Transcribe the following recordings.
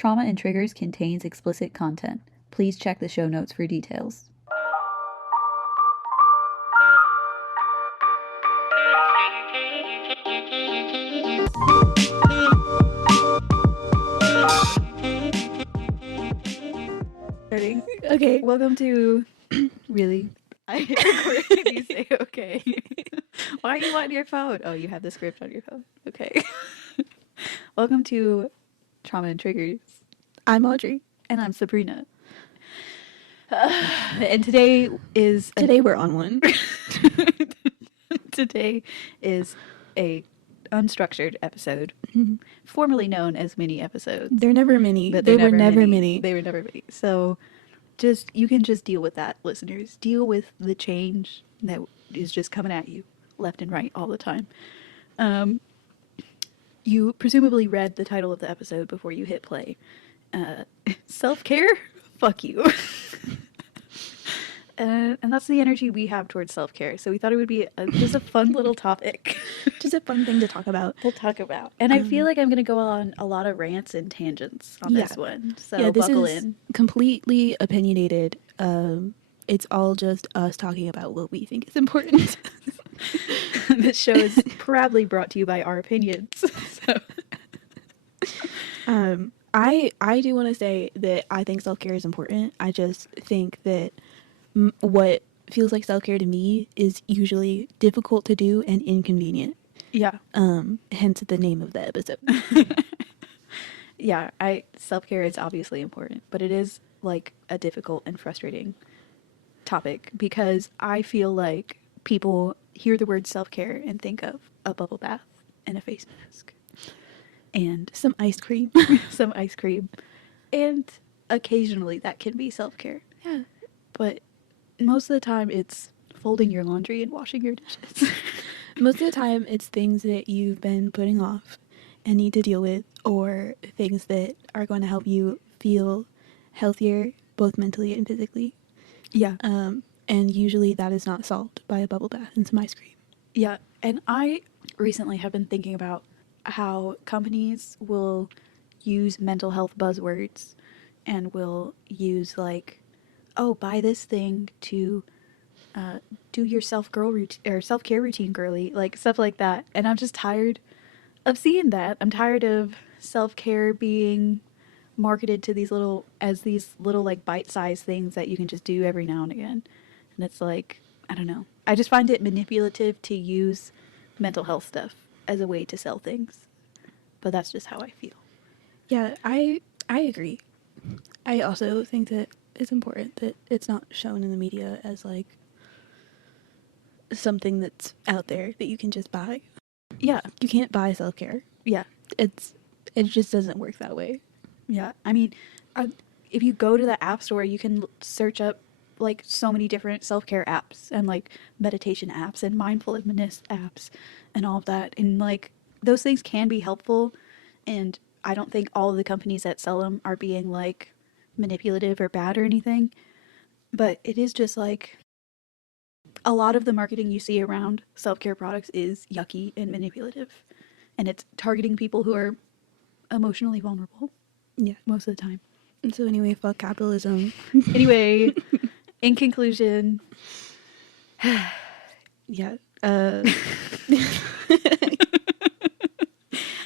Trauma and Triggers contains explicit content. Please check the show notes for details. Okay. Welcome to... Really? I recorded you say okay. Why are you on your phone? Oh, you have the script on your phone. Okay. Welcome to Trauma and Triggers. I'm Audrey. And I'm Sabrina. And today we're on one. Today is a unstructured episode, formerly known as mini episodes. They're never mini. But They were never mini. They were never mini. So you can just deal with that, listeners. Deal with the change that is just coming at you left and right all the time. You presumably read the title of the episode before you hit play. Self-care? Fuck you. And that's the energy we have towards self-care. So we thought it would be just a fun little topic. Just a fun thing to talk about. We'll talk about. And I feel like I'm going to go on a lot of rants and tangents on this one. So this buckle is in. Completely opinionated. It's all just us talking about what we think is important. This show is proudly brought to you by our opinions. I do want to say that I think self-care is important. I just think that what feels like self-care to me is usually difficult to do and inconvenient. Yeah. Hence the name of the episode. Yeah, self-care is obviously important, but it is like a difficult and frustrating topic because I feel like people hear the word self-care and think of a bubble bath and a face mask and some ice cream. some ice cream. And occasionally that can be self-care. Yeah. But most of the time it's folding your laundry and washing your dishes. Most of the time it's things that you've been putting off and need to deal with, or things that are going to help you feel healthier both mentally and physically. Yeah. And usually that is not solved by a bubble bath and some ice cream. Yeah. And I recently have been thinking about how companies will use mental health buzzwords and will use like, oh, buy this thing to do your self-care routine, girly, like stuff like that. And I'm just tired of seeing that. I'm tired of self-care being marketed to these little like bite-sized things that you can just do every now and again. And it's like, I don't know. I just find it manipulative to use mental health stuff as a way to sell things. But that's just how I feel. Yeah, I agree. I also think that it's important that it's not shown in the media as like something that's out there that you can just buy. Yeah. You can't buy self-care. Yeah. It just doesn't work that way. Yeah. I mean, if you go to the app store, you can search up like so many different self-care apps and like meditation apps and mindfulness apps and all of that. And like those things can be helpful. And I don't think all of the companies that sell them are being like manipulative or bad or anything. But it is just like a lot of the marketing you see around self-care products is yucky and manipulative. And it's targeting people who are emotionally vulnerable. Yeah. Most of the time. And so anyway, fuck capitalism. Anyway, in conclusion, yeah.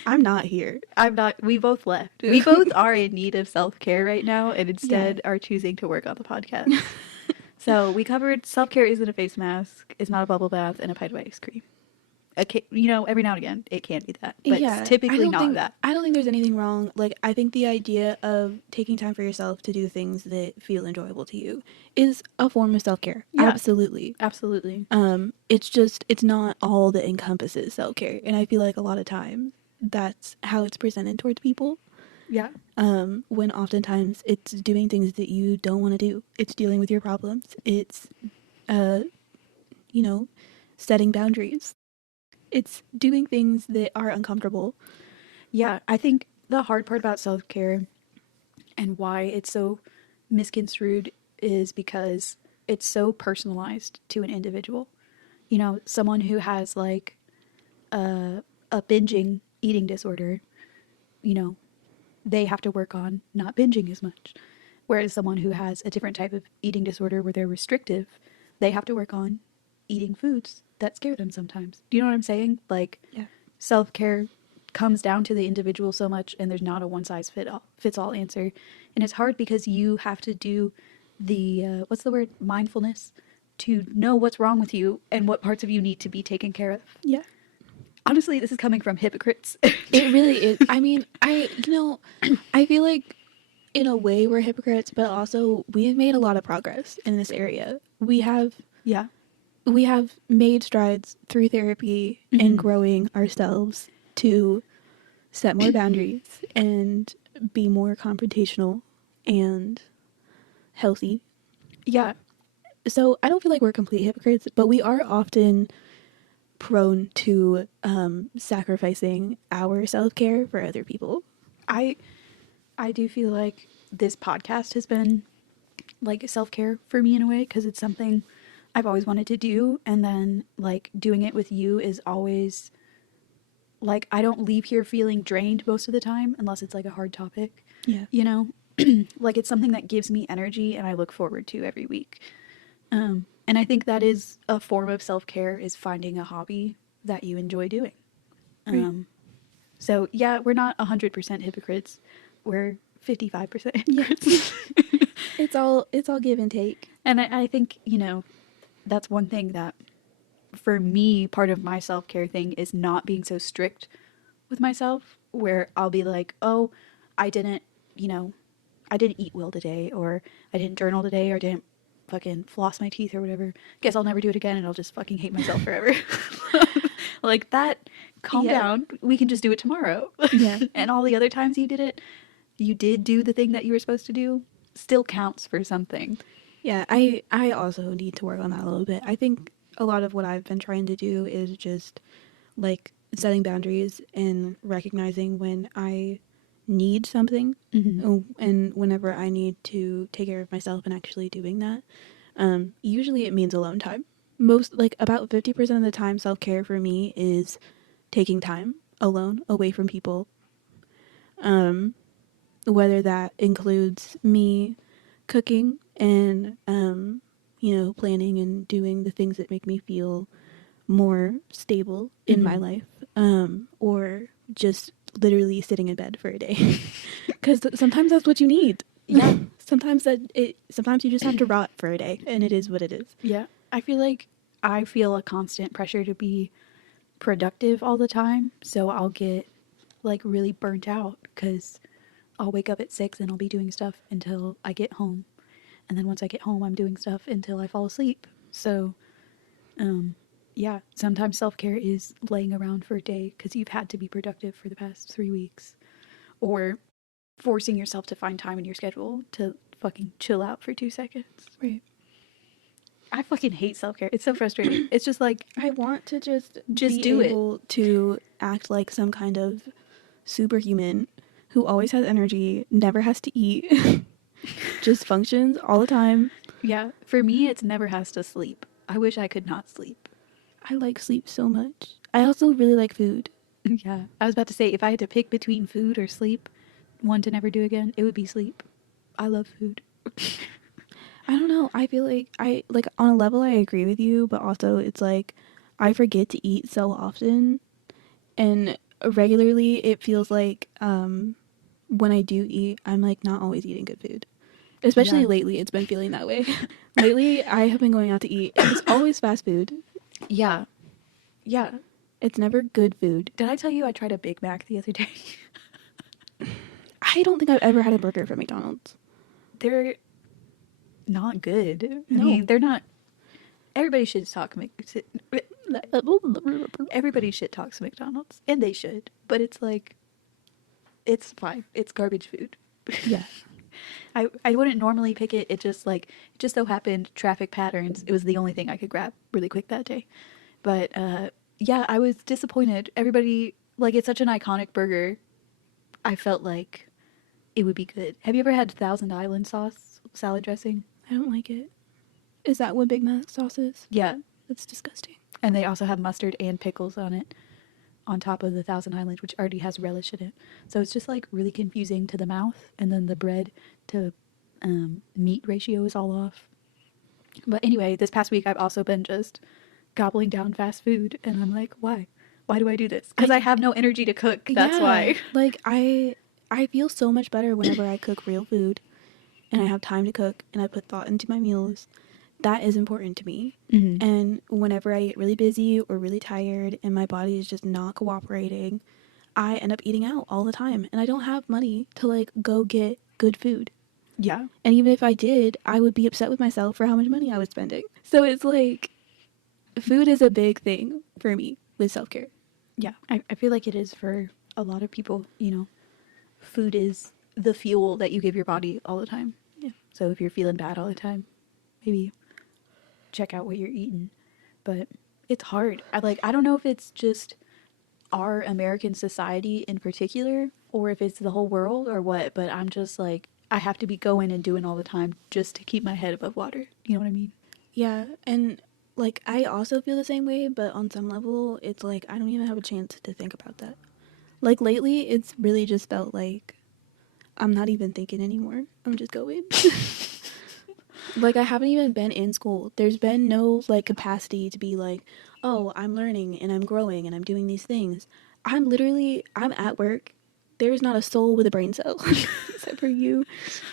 I'm not here. I'm not. We both left. We both are in need of self-care right now and instead are choosing to work on the podcast. So we covered self-care isn't a face mask, it's not a bubble bath, and a pint of ice cream. Okay, you know, every now and again, it can be that. But it's typically not that. I don't think there's anything wrong. Like, I think the idea of taking time for yourself to do things that feel enjoyable to you is a form of self-care. Yeah. Absolutely. Absolutely. It's not all that encompasses self-care. And I feel like a lot of times that's how it's presented towards people. Yeah. When oftentimes it's doing things that you don't want to do. It's dealing with your problems. It's, setting boundaries. It's doing things that are uncomfortable. Yeah, I think the hard part about self-care and why it's so misconstrued is because it's so personalized to an individual. You know, someone who has like a binging eating disorder, you know, they have to work on not binging as much. Whereas someone who has a different type of eating disorder where they're restrictive, they have to work on eating foods that scare them sometimes. Do you know what I'm saying? Like, Yeah. self-care comes down to the individual so much, and there's not a one size fits all answer. And it's hard because you have to do the what's the word, mindfulness, to know what's wrong with you and what parts of you need to be taken care of. Yeah. Honestly, this is coming from hypocrites. It really is. I mean, I feel like in a way we're hypocrites, but also we have made a lot of progress in this area. Yeah. We have made strides through therapy and growing ourselves to set more boundaries and be more confrontational and healthy. Yeah. So I don't feel like we're complete hypocrites, but we are often prone to sacrificing our self-care for other people. I I do feel like this podcast has been like self-care for me in a way, because it's something I've always wanted to do, and then like doing it with you is always like, I don't leave here feeling drained most of the time unless it's like a hard topic. Yeah. You know, like it's something that gives me energy and I look forward to every week. And I think that is a form of self-care, is finding a hobby that you enjoy doing. Right. So yeah, we're not 100% hypocrites. We're 55% Yeah. hypocrites. It's all give and take. And I think, you know, that's one thing that for me, part of my self-care thing is not being so strict with myself, where I'll be like, oh, I didn't, you know, I didn't eat well today, or I didn't journal today, or didn't fucking floss my teeth or whatever. Guess I'll never do it again and I'll just fucking hate myself forever. Like that, calm Yeah. down. We can just do it tomorrow. Yeah. And all the other times you did it, you did do the thing that you were supposed to do, still counts for something. Yeah, I also need to work on that a little bit. I think a lot of what I've been trying to do is just like setting boundaries and recognizing when I need something, and whenever I need to take care of myself and actually doing that. Usually it means alone time. Most, like about 50% of the time, self-care for me is taking time alone, away from people. Whether that includes me cooking and planning and doing the things that make me feel more stable in my life, or just literally sitting in bed for a day, because sometimes that's what you need. Yeah. Sometimes you just have to rot for a day, and it is what it is. Yeah. I feel like I feel a constant pressure to be productive all the time. So I'll get like really burnt out because I'll wake up at 6 and I'll be doing stuff until I get home. And then once I get home, I'm doing stuff until I fall asleep. So, yeah, sometimes self care is laying around for a day because you've had to be productive for the past 3 weeks, or forcing yourself to find time in your schedule to fucking chill out for 2 seconds. Right. I fucking hate self care. It's so frustrating. It's just like, I want to just be do it. able to act like some kind of superhuman who always has energy, never has to eat, just functions all the time. Yeah, for me, it's never has to sleep. I wish I could not sleep. I like sleep so much. I also really like food. Yeah, I was about to say, if I had to pick between food or sleep, one to never do again, it would be sleep. I love food. I don't know. I feel like on a level I agree with you, but also it's like I forget to eat so often, and regularly it feels like when I do eat, I'm like not always eating good food. Especially Yeah. lately, it's been feeling that way. Lately, I have been going out to eat, and it's always fast food. Yeah. Yeah. It's never good food. Did I tell you I tried a Big Mac the other day? I don't think I've ever had a burger from McDonald's. They're not good. I No. mean, they're not. Everybody should talk. Everybody should talk McDonald's, and they should. But it's like, it's fine. It's garbage food. Yeah. I wouldn't normally pick it. It just so happened, traffic patterns. It was the only thing I could grab really quick that day. But yeah, I was disappointed. Everybody, like, it's such an iconic burger. I felt like it would be good. Have you ever had Thousand Island sauce salad dressing? I don't like it. Is that what Big Mac sauce is? Yeah. That's disgusting. And they also have mustard and pickles on it. on top of the Thousand Island, which already has relish in it. So it's just like really confusing to the mouth, and then the bread to meat ratio is all off. But anyway, this past week I've also been just gobbling down fast food, and I'm like, why? Why do I do this? Because I have no energy to cook. That's why. Like I feel so much better whenever I cook real food and I have time to cook and I put thought into my meals. That is important to me. Mm-hmm. And whenever I get really busy or really tired and my body is just not cooperating, I end up eating out all the time and I don't have money to like go get good food. Yeah. And even if I did, I would be upset with myself for how much money I was spending. So it's like food is a big thing for me with self-care. Yeah. I feel like it is for a lot of people, you know. Food is the fuel that you give your body all the time. Yeah. So if you're feeling bad all the time, maybe check out what you're eating. But it's hard. I don't know if it's just our American society in particular or if it's the whole world or what, but I'm just like I have to be going and doing all the time just to keep my head above water. You know what I mean? Yeah, and like I also feel the same way, but on some level, it's like I don't even have a chance to think about that. Like lately, it's really just felt like I'm not even thinking anymore. I'm just going. Like I haven't even been in school. There's been no like capacity to be like, "Oh, I'm learning and I'm growing and I'm doing these things." I'm at work. There's not a soul with a brain cell except for you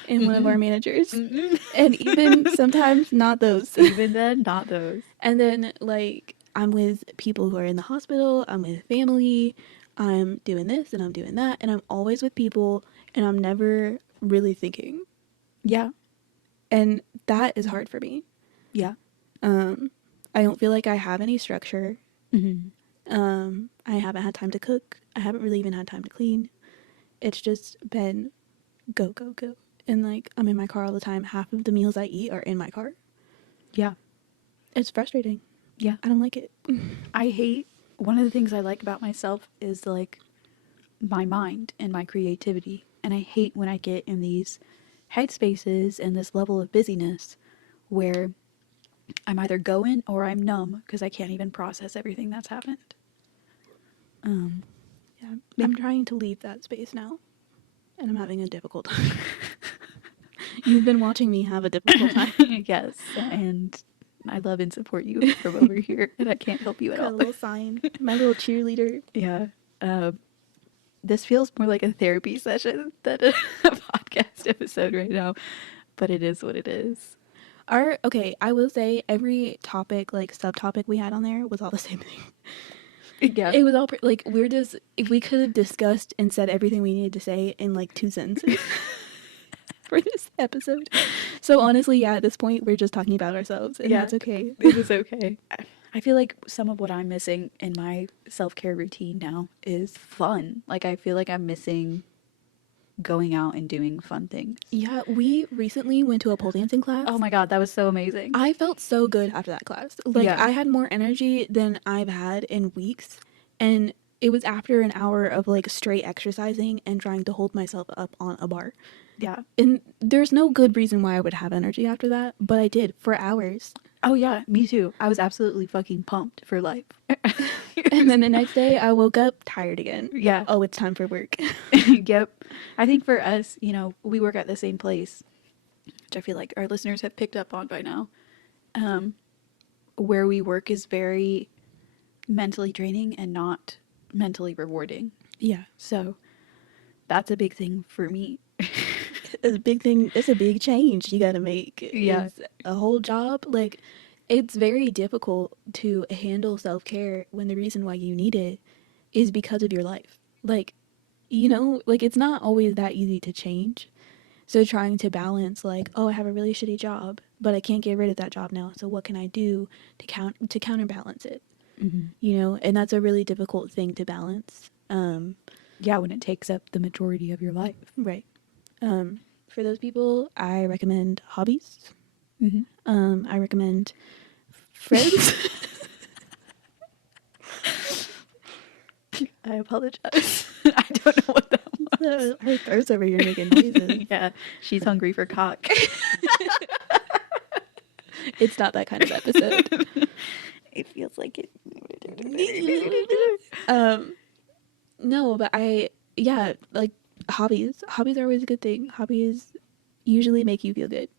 and one of our managers. And even sometimes not those. Even then, not those. And then like I'm with people who are in the hospital, I'm with family, I'm doing this and I'm doing that, and I'm always with people and I'm never really thinking. Yeah. And that is hard for me. Yeah. I don't feel like I have any structure. Mm-hmm. I haven't had time to cook. I haven't really even had time to clean. It's just been go, go, go. And like I'm in my car all the time. Half of the meals I eat are in my car. Yeah. It's frustrating. Yeah. I don't like it. I hate one of the things I like about myself is like my mind and my creativity. And I hate when I get in these headspaces and this level of busyness where I'm either going or I'm numb because I can't even process everything that's happened. Yeah, I'm trying to leave that space now, and I'm having a difficult time. You've been watching me have a difficult time. Yes, and I love and support you from over here, and I can't help you at Got all. a little sign, my little cheerleader. Yeah. This feels more like a therapy session than a podcast episode right now, but it is what it is. Okay, I will say every topic, like subtopic we had on there was all the same thing. Yeah. It was all like we're just if we could have discussed and said everything we needed to say in like 2 sentences for this episode. So honestly, yeah, at this point we're just talking about ourselves, and that's okay. It is okay. I feel like some of what I'm missing in my self-care routine now is fun. Like I feel like I'm missing going out and doing fun things. Yeah, we recently went to a pole dancing class. Oh my god, that was so amazing. I felt so good after that class. Like Yeah. I had more energy than I've had in weeks, and it was after an hour of like straight exercising and trying to hold myself up on a bar. Yeah. And there's no good reason why I would have energy after that, but I did for hours. Oh yeah, me too. I was absolutely fucking pumped for life. And then the next day I woke up tired again. Yeah. Oh, it's time for work. Yep. I think for us, you know, we work at the same place, which I feel like our listeners have picked up on by now. Where we work is very mentally draining and not mentally rewarding. Yeah. So that's a big thing for me. It's a big thing. It's a big change you got to make. Yeah. It's a whole job. Like, it's very difficult to handle self-care when the reason why you need it is because of your life. Like, you know, like it's not always that easy to change. So trying to balance like, oh, I have a really shitty job, but I can't get rid of that job now. So what can I do to counterbalance it? Mm-hmm. You know, and that's a really difficult thing to balance. Yeah, when it takes up the majority of your life. Right. For those people, I recommend hobbies. Mm-hmm. I recommend friends. I apologize. I don't know what that was. Her throat's over here making noises. Yeah, she's hungry for cock. It's not that kind of episode. It feels like it. No, but yeah, like hobbies. Hobbies are always a good thing. Hobbies usually make you feel good.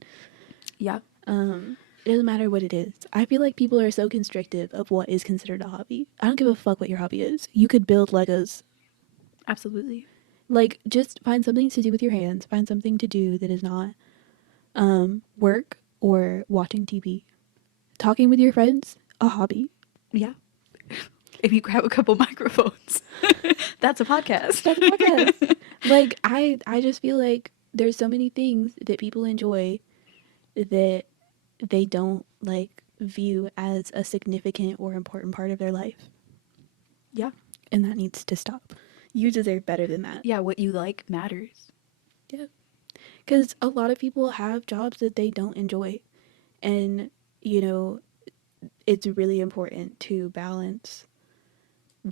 Yeah, It doesn't matter what it is. I feel like people are so constrictive of what is considered a hobby. I don't give a fuck what your hobby is. You could build Legos. absolutely. Like, just find something to do with your hands. Find something to do that is not work or watching TV. Talking with your friends, a hobby. Yeah. If you grab a couple microphones, that's a podcast. That's a podcast. Like, I just feel like there's so many things that people enjoy that they don't like view as a significant or important part of their life. Yeah. And that needs to stop. You deserve better than that. Yeah, what you like matters. Yeah. Because a lot of people have jobs that they don't enjoy. And, you know, it's really important to balance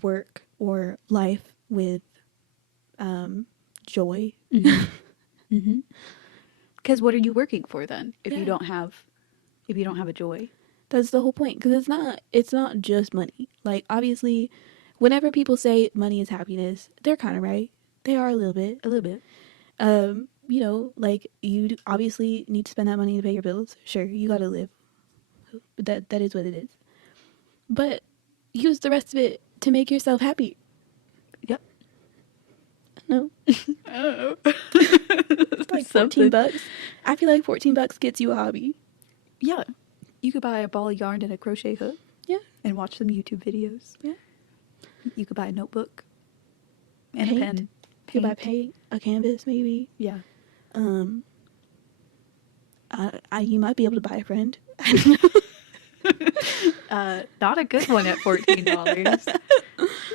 work or life with joy. Mm-hmm. Because what are you working for then if you Yeah. don't have a joy? That's the whole point. Because it's not just money. Like, obviously, whenever people say money is happiness, they're kind of right. They are a little bit. A little bit. You know, like you obviously need to spend that money to pay your bills. Sure, you gotta live. That is what it is. But use the rest of it to make yourself happy. Yep. No, Oh. it's like Something. $14. I feel like $14 gets you a hobby. Yeah. You could buy a ball of yarn and a crochet hook Yeah, and watch some YouTube videos. yeah. You could buy a notebook and Paint. a pen. You could buy paint, a canvas maybe. Yeah. Um, you might be able to buy a friend. Not a good one at $14.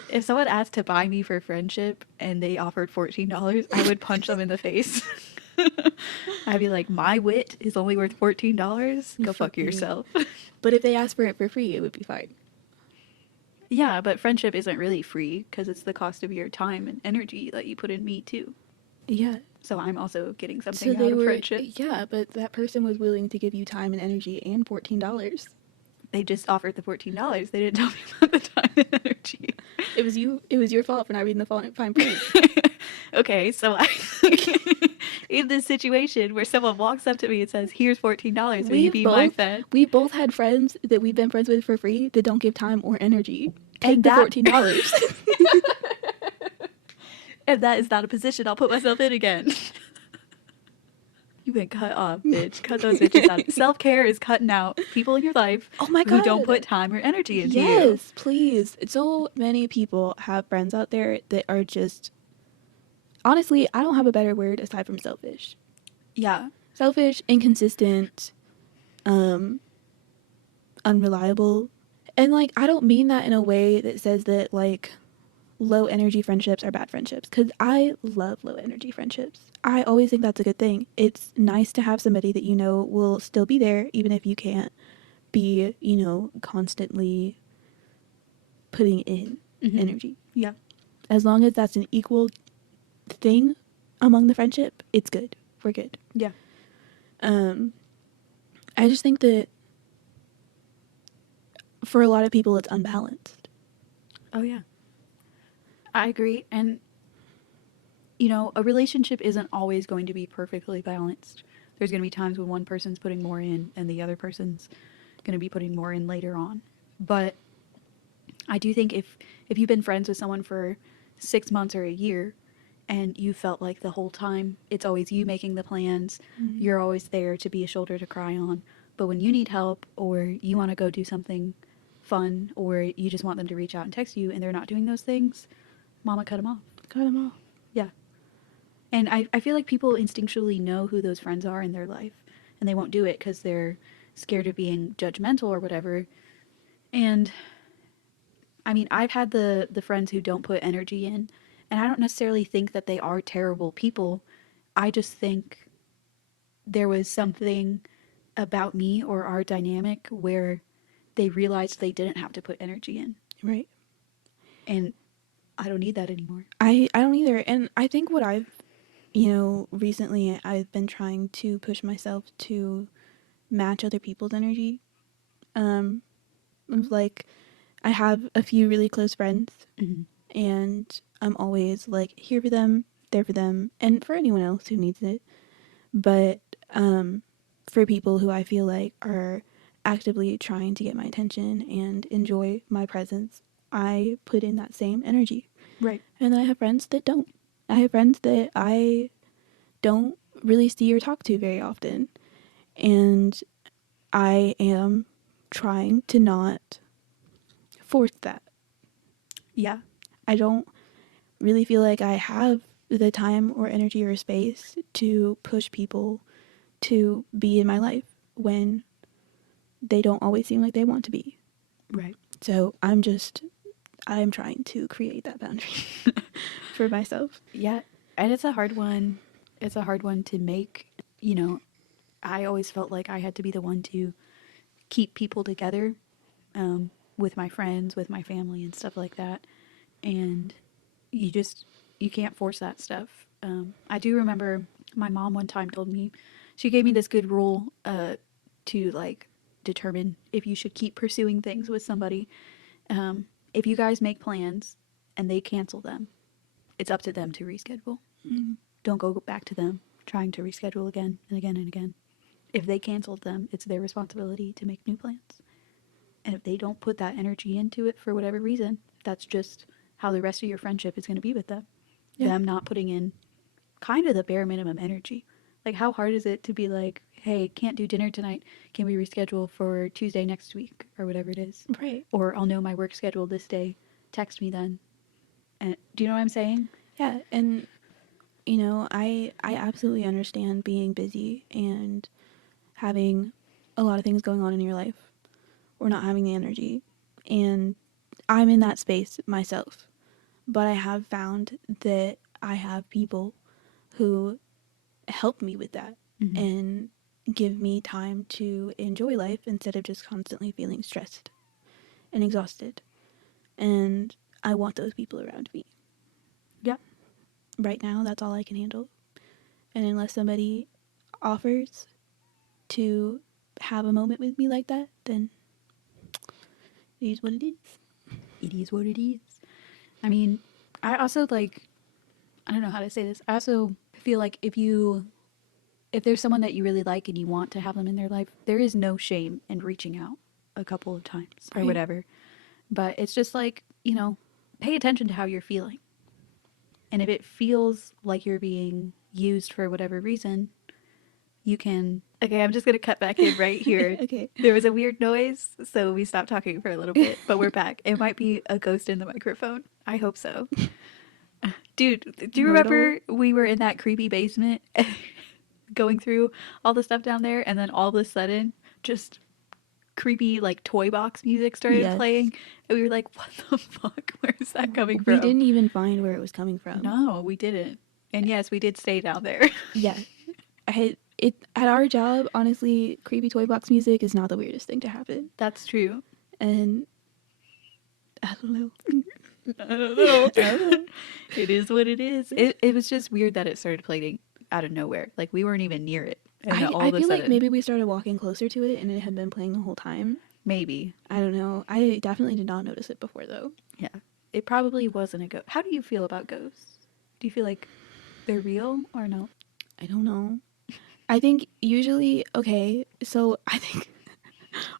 If someone asked to buy me for friendship and they offered $14, I would punch them in the face. I'd be like, my wit is only worth $14. Go fuck you. yourself. But if they asked for it for free, it would be fine. Yeah, but friendship isn't really free because it's the cost of your time and energy that you put in me too. Yeah. So I'm also getting So something they out of were, friendship. yeah, but that person was willing to give you time and energy and $14. They just offered the $14. They didn't tell me about the time and energy. It was you. It was your fault for not reading the fine print. Okay, so I, in this situation where someone walks up to me and says, "Here's $14, will you be my friend?" We both had friends that we've been friends with for free that don't give time or energy. Take And the that $14. and that is not a position I'll put myself in again. You've been cut off, bitch. Cut those bitches out. Self care is cutting out people in your life Oh my who don't God. put time or energy into you. Yes, please. So many people have friends out there that are just, honestly, I don't have a better word aside from selfish. Yeah. Selfish, inconsistent, unreliable. And like, I don't mean that in a way that says that like low energy friendships are bad friendships, because I love low energy friendships. I always think that's a good thing. It's nice to have somebody that you know will still be there even if you can't be, you know, constantly putting in energy. Yeah. As long as that's an equal thing among the friendship, it's good. We're good. Yeah. I just think that for a lot of people it's unbalanced. Oh yeah. I agree. And you know, a relationship isn't always going to be perfectly balanced. There's going to be times when one person's putting more in and the other person's going to be putting more in later on. But I do think if you've been friends with someone for 6 months or a year and you felt like the whole time it's always you making the plans, you're always there to be a shoulder to cry on. But when you need help or you want to go do something fun or you just want them to reach out and text you and they're not doing those things, mama cut them off. Got them all. Yeah. And I feel like people instinctually know who those friends are in their life and they won't do it because they're scared of being judgmental or whatever. And I mean, I've had the friends who don't put energy in, and I don't necessarily think that they are terrible people. I just think there was something about me or our dynamic where they realized they didn't have to put energy in. Right. And I don't need that anymore. I don't either. And I think what I've, you know, recently I've been trying to push myself to match other people's energy. Like I have a few really close friends and I'm always like here for them, there for them, and for anyone else who needs it. But for people who I feel like are actively trying to get my attention and enjoy my presence, I put in that same energy. Right. And then I have friends that don't. I have friends that I don't really see or talk to very often. And I am trying to not force that. Yeah. I don't really feel like I have the time or energy or space to push people to be in my life when they don't always seem like they want to be. Right. So I'm trying to create that boundary for myself. Yeah. And it's a hard one. It's a hard one to make. You know, I always felt like I had to be the one to keep people together, with my friends, with my family, and stuff like that. And you just, you can't force that stuff. I do remember my mom one time told me, she gave me this good rule, to like determine if you should keep pursuing things with somebody. If you guys make plans and they cancel them, it's up to them to reschedule. Mm-hmm. Don't go back to them trying to reschedule again and again and again. If they canceled them, it's their responsibility to make new plans. And if they don't put that energy into it for whatever reason, that's just how the rest of your friendship is going to be with them. Yeah. Them not putting in kind of the bare minimum energy. Like, how hard is it to be like, hey, can't do dinner tonight. Can we reschedule for Tuesday next week or whatever it is? Right. Or I'll know my work schedule this day. Text me then. And do you know what I'm saying? Yeah, and you know, I absolutely understand being busy and having a lot of things going on in your life or not having the energy. And I'm in that space myself. But I have found that I have people who help me with that Mm-hmm. and give me time to enjoy life instead of just constantly feeling stressed and exhausted. And I want those people around me. Yeah. Right now, that's all I can handle. And unless somebody offers to have a moment with me like that, then it is what it is. It is what it is. I mean, I also like, I don't know how to say this. I also feel like if there's someone that you really like and you want to have them in their life, there is no shame in reaching out a couple of times or Right. whatever. But it's just like, pay attention to how you're feeling. And if it feels like you're being used for whatever reason, you can. Okay, I'm just going to cut back in right here. Okay. There was a weird noise, so we stopped talking for a little bit, but we're back. It might be a ghost in the microphone. I hope so. Dude, do you Myrtle. remember we were in that creepy basement going through all the stuff down there, and then all of a sudden, just creepy like toy box music started Yes. playing, and we were like, "What the fuck? Where is that coming from?" We didn't even find where it was coming from. No, we didn't. And yes, we did stay down there. Yeah. It at our job, honestly, creepy toy box music is not the weirdest thing to happen. That's true. And I don't know. I don't know. It is what it is. It was just weird that it started playing out of nowhere. Like we weren't even near it. And then all I of a feel sudden, like maybe we started walking closer to it and it had been playing the whole time. maybe. I don't know. I definitely did not notice it before though. Yeah. It probably wasn't a ghost. How do you feel about ghosts? Do you feel like they're real or no? I don't know. I think usually, okay, so I think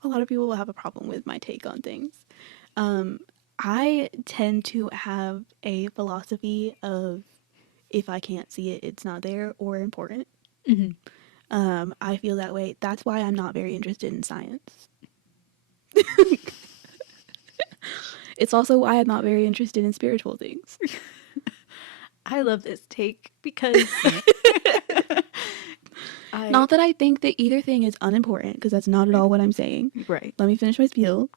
a lot of people will have a problem with my take on things. I tend to have a philosophy of if I can't see it, it's not there or important. Mm-hmm. I feel that way. That's why I'm not very interested in science. It's also why I'm not very interested in spiritual things. I love this take because Not that I think that either thing is unimportant, because that's not at all what I'm saying. right. Let me finish my spiel.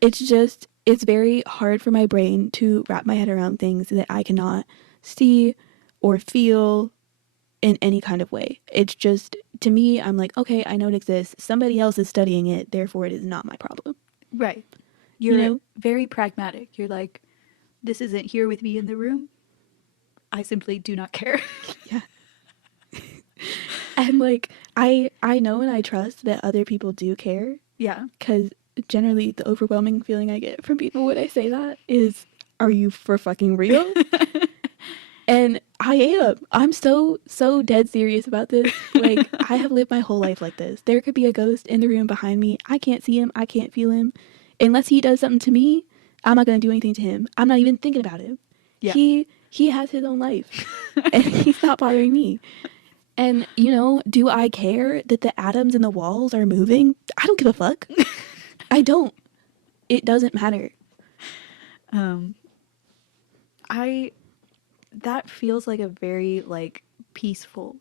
It's just, it's very hard for my brain to wrap my head around things that I cannot see or feel in any kind of way. It's just, to me, I'm like, okay, I know it exists. Somebody else is studying it, therefore it is not my problem. Right. You're You know? very pragmatic. You're like, this isn't here with me in the room. I simply do not care. Yeah. And like, I know and I trust that other people do care, Yeah. because generally the overwhelming feeling I get from people when I say that is, are you for fucking real? And I am. I'm so dead serious about this. Like, I have lived my whole life like this. There could be a ghost in the room behind me. I can't see him. I can't feel him. Unless he does something to me, I'm not going to do anything to him. I'm not even thinking about him. Yeah. He has his own life. And he's not bothering me. And, you know, do I care that the atoms in the walls are moving? I don't give a fuck. I don't. It doesn't matter. That feels like a very, like, peaceful.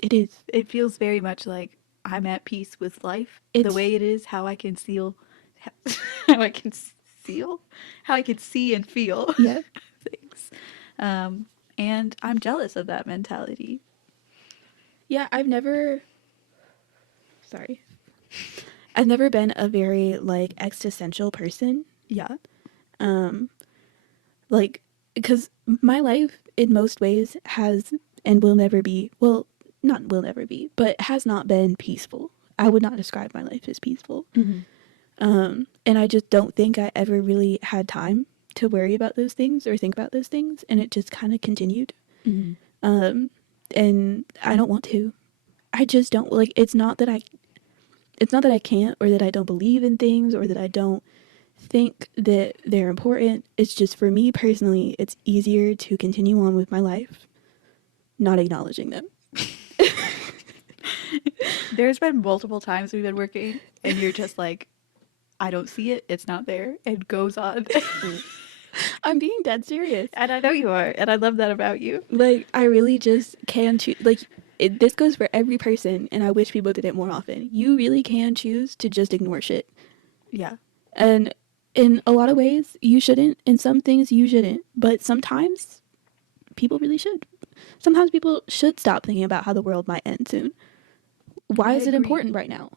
It is. It feels very much like I'm at peace with life, the It's- way it is, how I can seal, how I can seal, how I can see and feel Yeah. things. And I'm jealous of that mentality. Yeah, I've never been a very like existential person. Yeah. Like, because my life in most ways has and will never be, well, not will never be, but has not been peaceful. I would not describe my life as peaceful. And I just don't think I ever really had time to worry about those things or think about those things, and it just kind of continued. And I don't want to. I just don't, like, it's not that I can't, or that I don't believe in things, or that I don't think that they're important. It's just, for me personally, it's easier to continue on with my life not acknowledging them. There's been multiple times we've been working and you're just like, I don't see it, it's not there, and goes on. I'm being dead serious. And I know you are, and I love that about you. Like, I really just can choose. Like, this goes for every person, and I wish people did it more often. You really can choose to just ignore shit. Yeah. And in a lot of ways, you shouldn't. In some things, you shouldn't. But sometimes, people really should. Sometimes people should stop thinking about how the world might end soon. Why is it agree. important right now?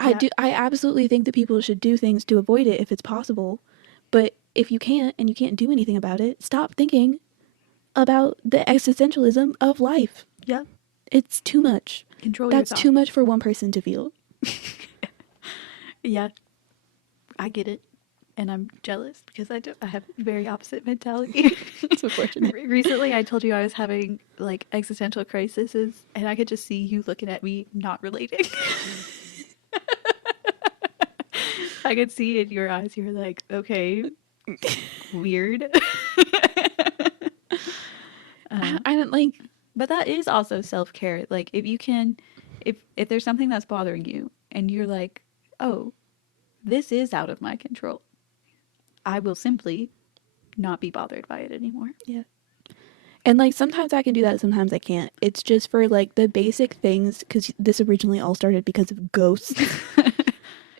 Yeah. I absolutely think that people should do things to avoid it if it's possible. But if you can't, and you can't do anything about it, stop thinking about the existentialism of life. Yeah. It's too much. Control That's your too much for one person to feel. Yeah. I get it. And I'm jealous because I have very opposite mentality. It's unfortunate. Recently, I told you I was having like existential crises, and I could just see you looking at me, not relating. I could see in your eyes, you were like, okay, weird. I don't like. But that is also self-care. Like if you can, if there's something that's bothering you, and you're like, oh, this is out of my control, I will simply not be bothered by it anymore. Yeah. And like sometimes I can do that, sometimes I can't. It's just for like the basic things, because this originally all started because of ghosts.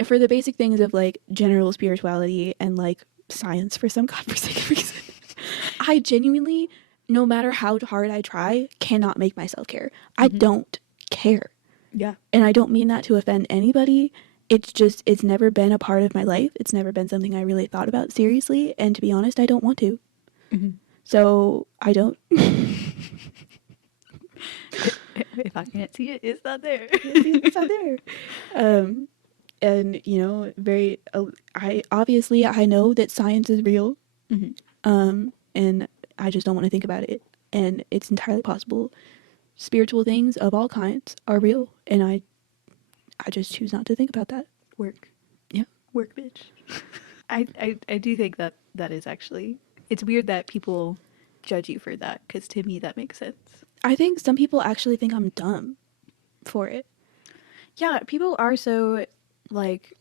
For the basic things of like general spirituality and like science for some godforsaken reason. I genuinely, no matter how hard I try, cannot make myself care. I don't care. Yeah. And I don't mean that to offend anybody. It's just, it's never been a part of my life. It's never been something I really thought about seriously. And to be honest, I don't want to. So I don't. If I can't see it, it's not there. It's not there. And you know, I know that science is real. And I just don't want to think about it. And it's entirely possible spiritual things of all kinds are real, and I just choose not to think about that. Work. Yeah. Work, bitch. I do think that is actually, it's weird that people judge you for that, because to me that makes sense. I think some people actually think I'm dumb for it. Yeah, people are so like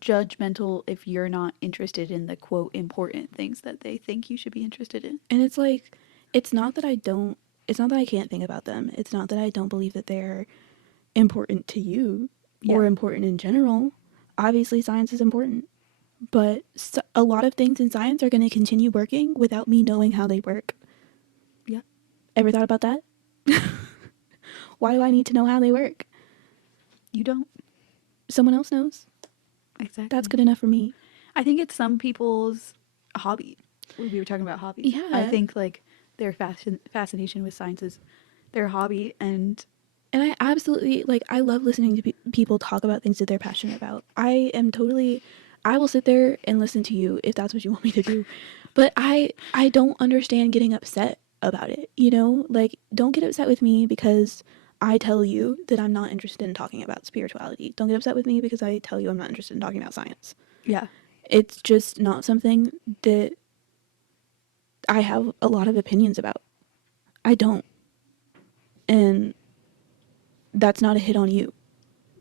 judgmental if you're not interested in the quote important things that they think you should be interested in. And it's like, it's not that I can't think about them. It's not that I don't believe that they're important to you or important in general. Obviously, science is important. But a lot of things in science are going to continue working without me knowing how they work. Yeah. Ever thought about that? Why do I need to know how they work? You don't. Someone else knows. Exactly. That's good enough for me. I think it's some people's hobby. We were talking about hobbies. Yeah. I think like their fascination with science is their hobby, and I absolutely, like, I love listening to people talk about things that they're passionate about. I will sit there and listen to you if that's what you want me to do. But I don't understand getting upset about it, you know? Like, don't get upset with me because I tell you that I'm not interested in talking about spirituality. Don't get upset with me because I tell you I'm not interested in talking about science. Yeah. It's just not something that I have a lot of opinions about. I don't. And that's not a hit on you.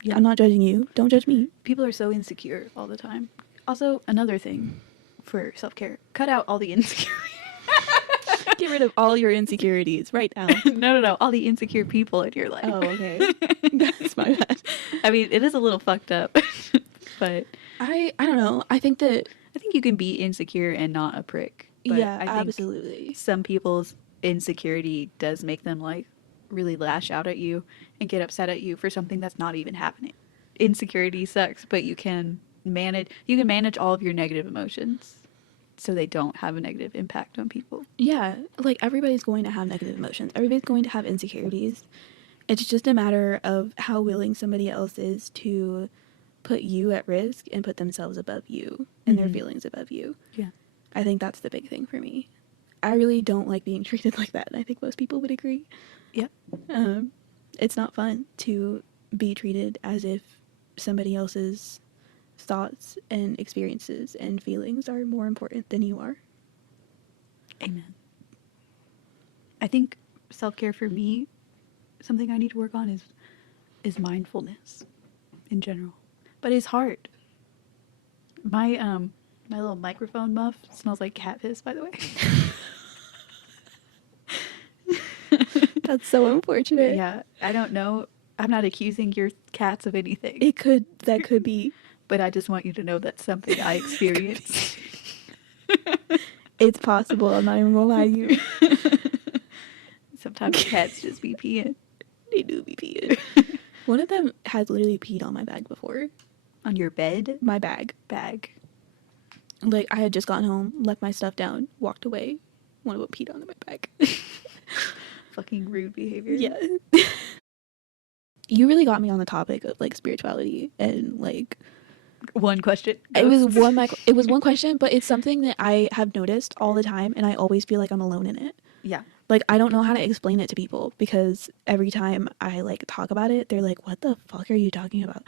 Yeah. I'm not judging you. Don't judge me. People are so insecure all the time. Also, another thing for self-care, cut out all the insecurity. Get rid of all your insecurities right now. No, all the insecure people in your life. Oh, okay. That's my bad. I mean, it is a little fucked up, but I don't know. I think that I think you can be insecure and not a prick. But yeah, I think absolutely. some people's insecurity does make them like really lash out at you and get upset at you for something that's not even happening. Insecurity sucks, but you can manage all of your negative emotions so they don't have a negative impact on people. Yeah, like everybody's going to have negative emotions. Everybody's going to have insecurities. It's just a matter of how willing somebody else is to put you at risk and put themselves above you and their feelings above you. Yeah. I think that's the big thing for me. I really don't like being treated like that, and I think most people would agree. Yeah. It's not fun to be treated as if somebody else's thoughts and experiences and feelings are more important than you are. Amen. I think self-care for me, something I need to work on is mindfulness in general. But it's hard. My little microphone muff smells like cat piss, by the way. That's so unfortunate. Yeah, I don't know. I'm not accusing your cats of anything, That could be. but I just want you to know that's something I experience. It's possible. I'm not even gonna lie to you. Sometimes cats just be peeing They do be peeing. One of them has literally peed on my bag before. on your bed My bag. Bag. I had just gotten home, left my stuff down, walked away. One of them peed on my bag. Fucking rude behavior. Yeah. You really got me on the topic of spirituality and One question. it was Ghosts. it was one question, but it's something that I have noticed all the time and I always feel like I'm alone in it. Yeah. I don't know how to explain it to people because every time I talk about it, they're like, "What the fuck are you talking about?"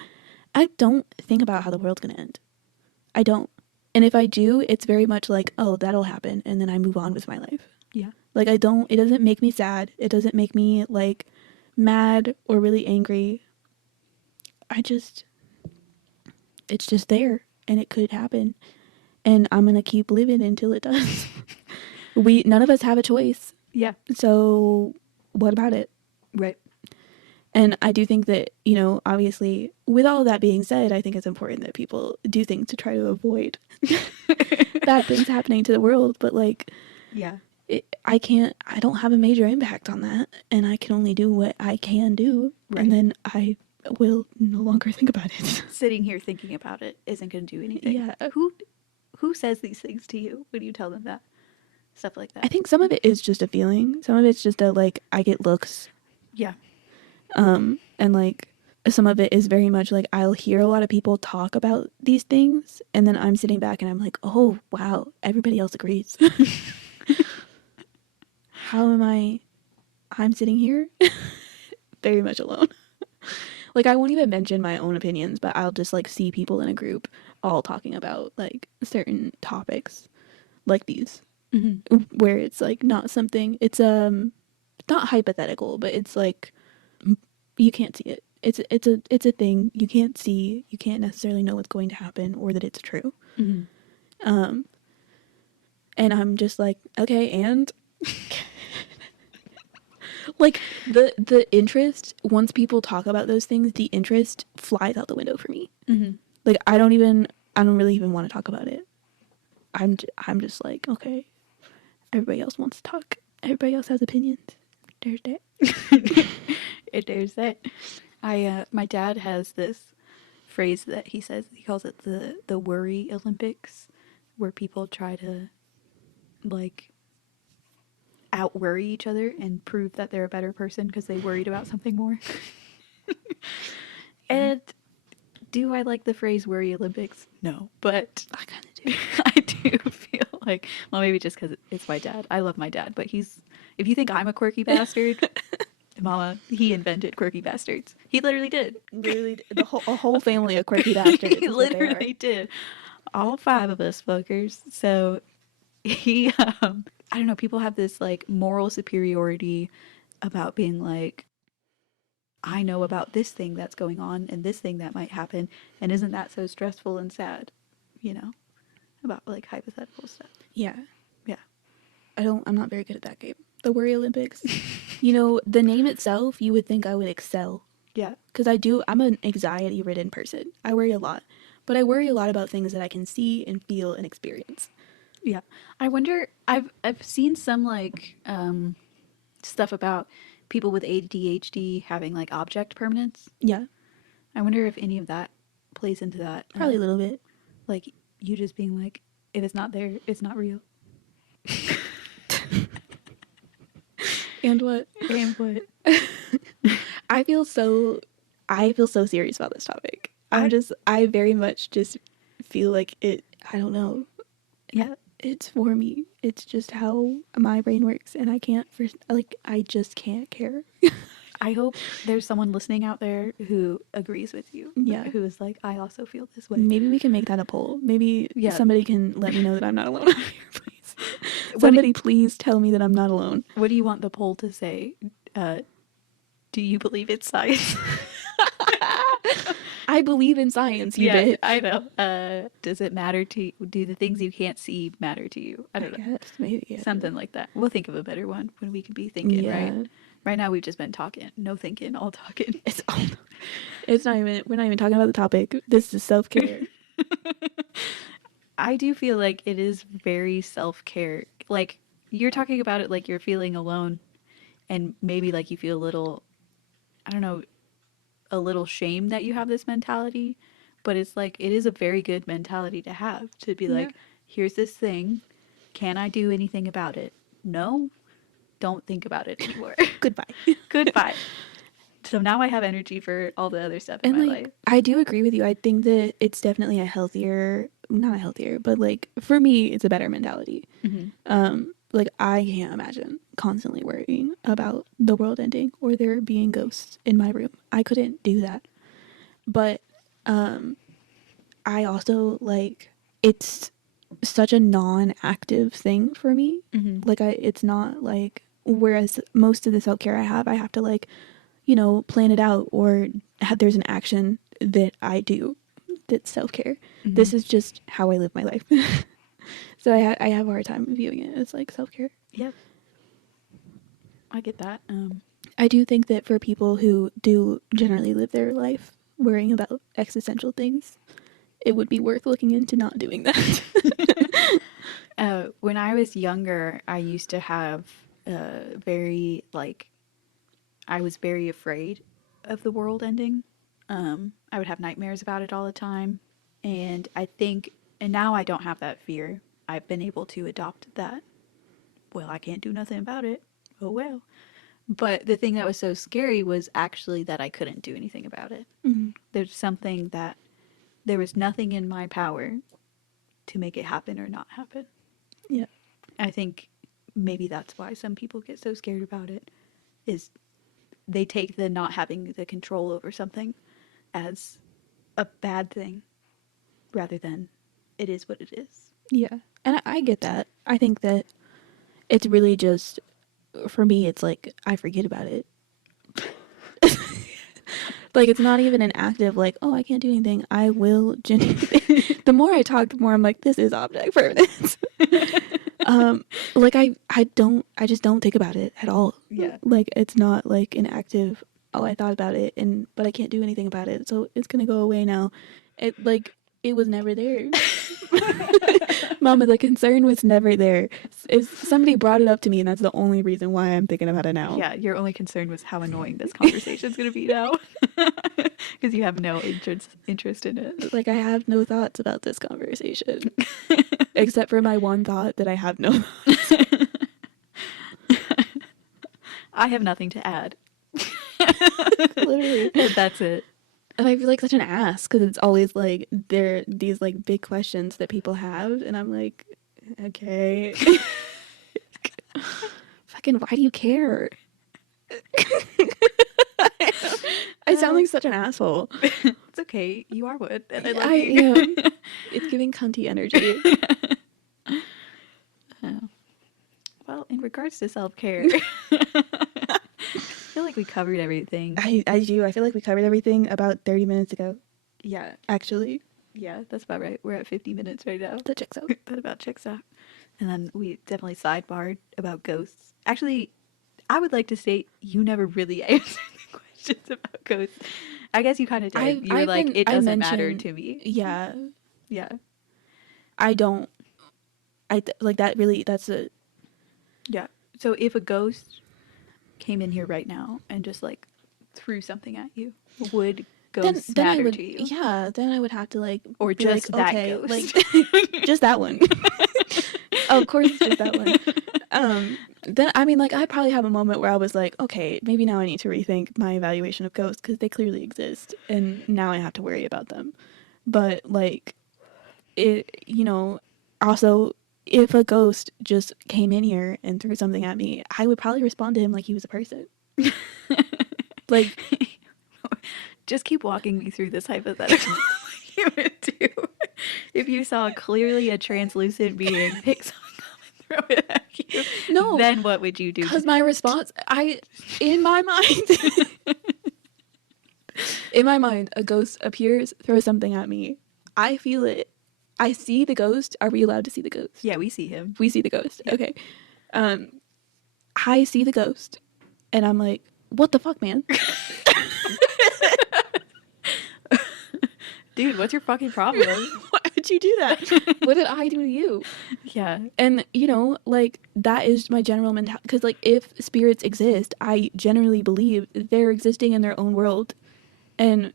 I don't think about how the world's going to end. I don't. And if I do, it's very much like, "Oh, that'll happen," and then I move on with my life. Yeah. I don't, it doesn't make me sad. It doesn't make me mad or really angry. It's just there and it could happen. And I'm going to keep living until it does. None of us have a choice. Yeah. So what about it? Right. And I do think that, obviously, with all of that being said, I think it's important that people do things to try to avoid bad things happening to the world. But Yeah. I don't have a major impact on that. And I can only do what I can do. Right. And then I will no longer think about it. Sitting here thinking about it isn't going to do anything. Yeah. Who says these things to you when you tell them that? Stuff like that. I think some of it is just a feeling. Some of it's just I get looks. Yeah. And some of it is very much I'll hear a lot of people talk about these things and then I'm sitting back and I'm like, oh wow, everybody else agrees. How am I'm sitting here very much alone. I won't even mention my own opinions, but I'll just see people in a group all talking about certain topics like these. Mm-hmm. Where it's not something, it's not hypothetical, but it's you can't see it. It's a thing you can't see. You can't necessarily know what's going to happen or that it's true. Mm-hmm. And I'm just okay, and the interest, once people talk about those things, the interest flies out the window for me. Mm-hmm. I don't really even want to talk about it. I'm just okay, everybody else wants to talk. Everybody else has opinions. There's that. There's that. My dad has this phrase that he says. He calls it the worry Olympics, where people try to out worry each other and prove that they're a better person because they worried about something more. And Do I like the phrase worry Olympics? No, but I kind of do. I do feel like, well, maybe just because it's my dad. I love my dad, but if you think I'm a quirky bastard, mama, he invented quirky bastards. He literally did. Literally, a whole family of quirky bastards. He Is what they are. literally did. All five of us fuckers. So he, I don't know, people have this like moral superiority about being like, I know about this thing that's going on and this thing that might happen, and isn't that so stressful and sad? You know, about like hypothetical stuff. Yeah. Yeah. I'm not very good at that game. The Worry Olympics. You know, the name itself, you would think I would excel. Yeah. Because I'm an anxiety ridden person. I worry a lot. But I worry a lot about things that I can see and feel and experience. Yeah. I wonder, I've seen some like stuff about people with ADHD having like object permanence. Yeah. I wonder if any of that plays into that. Probably a little bit. Like you just being like, if it's not there, it's not real. And what? And what? I feel so serious about this topic. I very much just feel like I don't know. Yeah. It's for me. It's just how my brain works, and I just can't care. I hope there's someone listening out there who agrees with you. Yeah. Who is like, I also feel this way. Maybe we can make that a poll. Maybe somebody can let me know that I'm not alone out here, please. Somebody please tell me that I'm not alone. What do you want the poll to say? Do you believe it's science? I believe in science, you bitch. I know. Does it matter to you? Do the things you can't see matter to you? I don't know. Guess, maybe. Yeah. Something like that. We'll think of a better one when we can be thinking, right? Right now we've just been talking. No thinking, all talking. We're not even talking about the topic. This is self-care. I do feel like it is very self-care. Like you're talking about it like you're feeling alone and maybe like you feel a little, I don't know, a little shame that you have this mentality, but it's like it is a very good mentality to have, to be like, here's this thing, can I do anything about it? No, don't think about it anymore. Goodbye. So now I have energy for all the other stuff in my life. I do agree with you. I think that it's definitely not healthier, but like for me it's a better mentality. Like I can't imagine constantly worrying about the world ending or there being ghosts in my room. I couldn't do that. But I also like, it's such a non-active thing for me. Like it's not like, whereas most of the self-care I have to like, you know, plan it out or there's an action that I do that's self-care. This is just how I live my life. So I have a hard time viewing it as like self-care. Yep. I get that. I do think that for people who do generally live their life worrying about existential things, it would be worth looking into not doing that. When I was younger, I used to have very like, I was very afraid of the world ending. I would have nightmares about it all the time. And now I don't have that fear. I've been able to adopt that. Well, I can't do nothing about it. Oh well. But the thing that was so scary was actually that I couldn't do anything about it. There's something that there was nothing in my power to make it happen or not happen. Yeah. I think maybe that's why some people get so scared about it, is they take the not having the control over something as a bad thing rather than it is what it is. Yeah. And I get that. I think that it's really just, for me, it's like I forget about it. Like it's not even an active like, oh, I can't do anything. I will genuinely. The more I talk, the more I'm like, this is object permanence. Like I just don't think about it at all. Yeah. Like it's not like an active, oh, I thought about it but I can't do anything about it, so it's gonna go away now. It was never there. Mama, the concern was never there. If somebody brought it up to me, and that's the only reason why I'm thinking about it now. Yeah, your only concern was how annoying this conversation is going to be now. Because you have no interest in it. Like, I have no thoughts about this conversation. Except for my one thought that I have no thoughts. I have nothing to add. Literally. That's it. And I feel like such an ass because it's always like there these like big questions that people have, and I'm like, okay, fucking, why do you care? I sound like such an asshole. It's okay. You are one, and I love I you. am. It's giving cunty energy. Oh. Well, in regards to self-care, I feel like we covered everything. I do. I feel like we covered everything about 30 minutes ago. Yeah, Actually, yeah, that's about right. We're at 50 minutes right now. that checks out. That about checks out. And then we definitely sidebarred about ghosts. Actually, I would like to state you never really answered the questions about ghosts. I guess you kind of did. You were like, it doesn't matter to me. Yeah, Yeah. I don't. Like that. Really, that's a. Yeah. So if a ghost came in here right now and just like threw something at you, would ghosts Then I matter would. to you? Yeah, then I would have to like. Or be just like, that okay, ghost? like just that one. Of course, it's just that one. Then I mean, like, I probably have a moment where I was like, okay, maybe now I need to rethink my evaluation of ghosts because they clearly exist, and now I have to worry about them. But like, also, if a ghost just came in here and threw something at me, I would probably respond to him like he was a person. Like, Just keep walking me through this hypothetical. What you would do if you saw clearly a translucent being pick something up and throw it at you? no, Then what would you do? because my response, in my mind, in my mind, a ghost appears, throws something at me. I feel it. I see the ghost. Are we allowed to see the ghost? Yeah, we see him. We see the ghost. Yeah. Okay. I see the ghost, and I'm like, what the fuck, man? Dude, what's your fucking problem? Why would you do that? What did I do to you? Yeah. And, like, that is my general mentality. Because, like, if spirits exist, I generally believe they're existing in their own world. And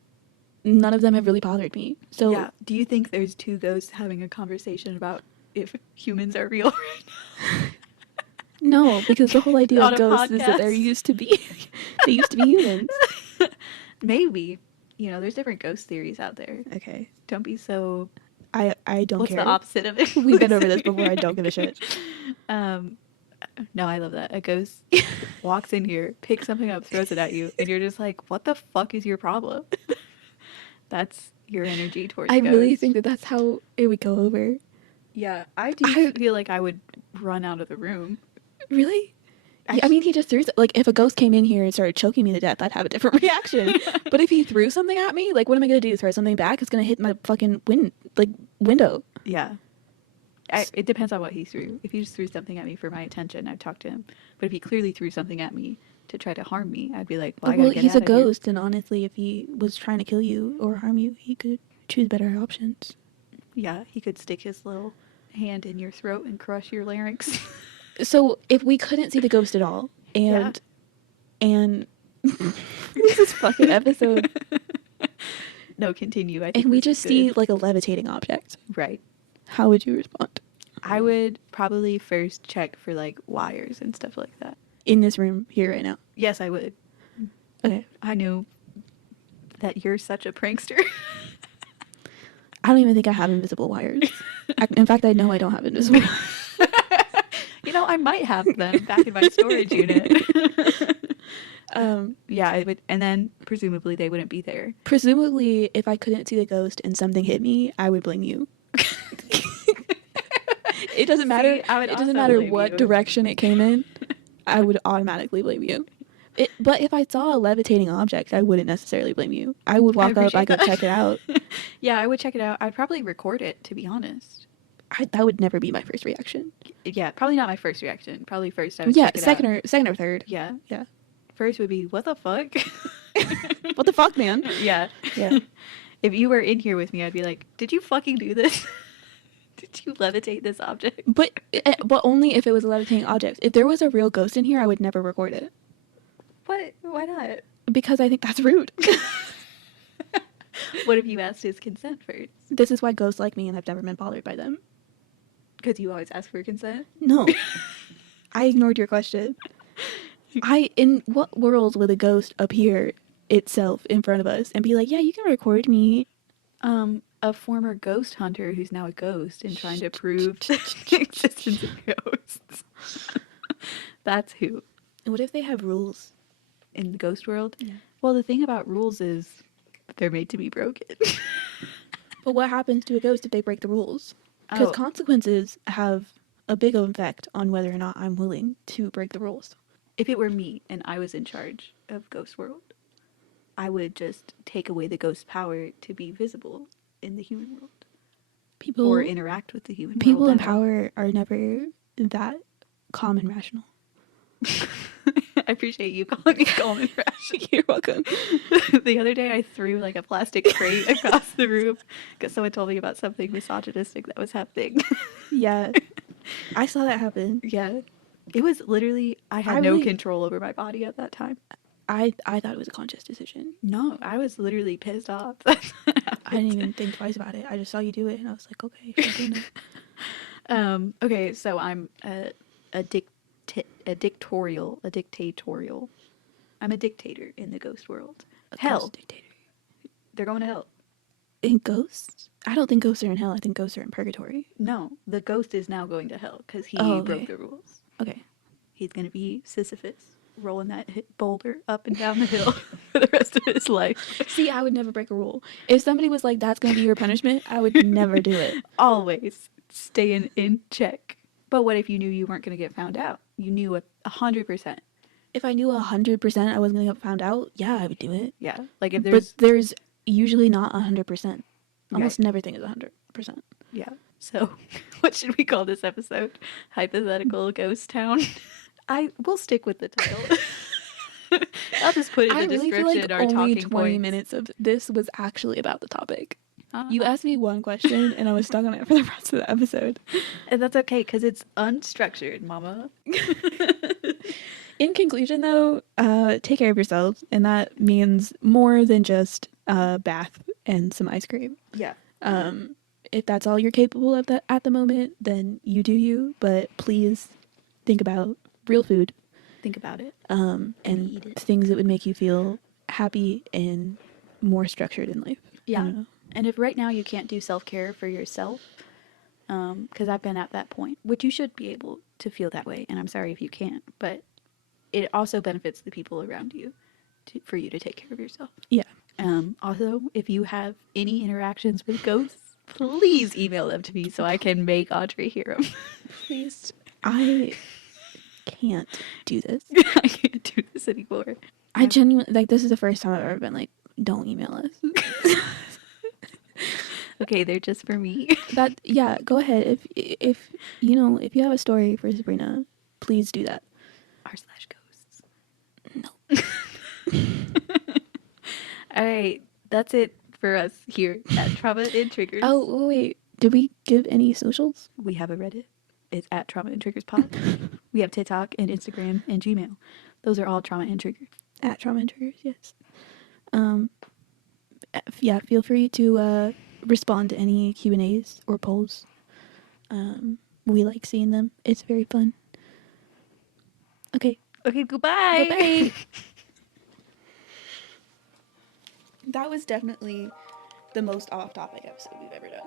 none of them have really bothered me. So, Yeah. Do you think there's two ghosts having a conversation about if humans are real right now? no, because the whole idea On of a ghosts is that they podcast? used to be humans. Maybe. There's different ghost theories out there. Okay. Don't be so. I don't What's care. the opposite of it? We've been over this before. I don't give a shit. No, I love that. A ghost walks in here, picks something up, throws it at you, and you're just like, what the fuck is your problem? That's your energy towards I ghosts. really think that that's how it would go over. Yeah, I do feel like I would run out of the room. Really? I mean, he just threw... Like, if a ghost came in here and started choking me to death, I'd have a different reaction. But if he threw something at me, like, what am I going to do? Throw something back? It's going to hit my fucking window. Yeah. It depends on what he threw. If he just threw something at me for my attention, I'd talk to him. But if he clearly threw something at me to try to harm me, I'd be like, well, I gotta get he's out a of here. ghost, and honestly, if he was trying to kill you or harm you, he could choose better options. Yeah, he could stick his little hand in your throat and crush your larynx. So, if we couldn't see the ghost at all, and this is fucking episode, No, continue. I think and we this is just see, good. like, a levitating object, Right. how would you respond? I would probably first check for like wires and stuff like that. In this room, here, right now. Yes, I would. Okay. I knew that you're such a prankster. I don't even think I have invisible wires. In fact, I know I don't have invisible wires. I might have them back in my storage unit. Yeah, I would, and then presumably they wouldn't be there. Presumably, if I couldn't see the ghost and something hit me, I would blame you. It doesn't matter. See, I would It doesn't also matter blame what you. direction it came in. I would automatically blame you. But if I saw a levitating object, I wouldn't necessarily blame you. I would walk up. I could check it out. Yeah, I would check it out. I'd probably record it, to be honest. That would never be my first reaction. Yeah, probably not my first reaction. Probably first I would check it out. Second or third. Yeah. Yeah. First would be, what the fuck? What the fuck, man? Yeah. Yeah. If you were in here with me, I'd be like, did you fucking do this? Did you levitate this object? But only if it was a levitating object. If there was a real ghost in here, I would never record it. What? Why not? Because I think that's rude. What if you asked his consent first? This is why ghosts like me and I've never been bothered by them. Because you always ask for consent? No. I ignored your question. In what world would a ghost appear itself in front of us and be like, yeah, you can record me. A former ghost hunter who's now a ghost and trying to prove the existence of ghosts. That's who. What if they have rules? In the ghost world? Yeah. Well, the thing about rules is they're made to be broken. But what happens to a ghost if they break the rules? Because Oh, consequences have a big effect on whether or not I'm willing to break the rules. if it were me and I was in charge of Ghost World, I would just take away the ghost power to be visible in the human world or People interact with the human people world in at all. power are never that calm and rational. I appreciate you calling me calm and rational. You're welcome. The other day I threw like a plastic crate across the room because someone told me about something misogynistic that was happening. Yeah. I saw that happen. Yeah. It was literally, I had I no really control over my body at that time. I thought it was a conscious decision. No, I was literally pissed off. That's what I didn't happened. even think twice about it. I just saw you do it and I was like, okay, she's doing it. Okay, so I'm a dictatorial. I'm a dictator in the ghost world. A Hell, ghost dictator. they're going to hell. In ghosts? I don't think ghosts are in hell. I think ghosts are in purgatory. No, the ghost is now going to hell because he Oh, broke okay. the rules. Okay. He's going to be Sisyphus, rolling that boulder up and down the hill for the rest of his life. See, I would never break a rule. If somebody was like, that's going to be your punishment, I would never do it. Always staying in check. But what if you knew you weren't going to get found out? You knew 100%. If I knew 100% I wasn't going to get found out, yeah, I would do it. Yeah, like if But there's there's usually not 100%. Almost right. never think it's 100%. Yeah. So, what should we call this episode? Hypothetical ghost town. We'll stick with the title. I'll just put in I the really feel description like our only talking 20 points. minutes of this was actually about the topic. Uh-huh. You asked me one question and I was stuck on it for the rest of the episode. And that's okay because it's unstructured, mama. In conclusion, though, take care of yourselves, and that means more than just a bath and some ice cream. Yeah. If that's all you're capable of that at the moment, then you do you. But please think about real food, Think about it. and eat it. things that would make you feel happy and more structured in life. I Yeah. don't know. And if right now you can't do self-care for yourself, because I've been at that point, which you should be able to feel that way, and I'm sorry if you can't, but it also benefits the people around you for you to take care of yourself. Yeah. Also, if you have any interactions with ghosts, please email them to me so I can make Audrey hear them. Please. I can't do this. I can't do this anymore. I genuinely, like, this is the first time I've ever been like, don't email us. Okay, they're just for me. That, yeah, go ahead. If you know, if you have a story for Sabrina, please do that. r/ghosts. No. All right, that's it for us here at Trauma and Triggers. Oh, wait. Did we give any socials? We have a Reddit. It's at Trauma and Triggers Pod. We have TikTok and Instagram and Gmail. Those are all Trauma and Triggers. At Trauma and Triggers, yes. Yeah, feel free to respond to any Q&As or polls. We like seeing them. It's very fun. Okay. Okay, goodbye. Goodbye. That was definitely the most off-topic episode we've ever done.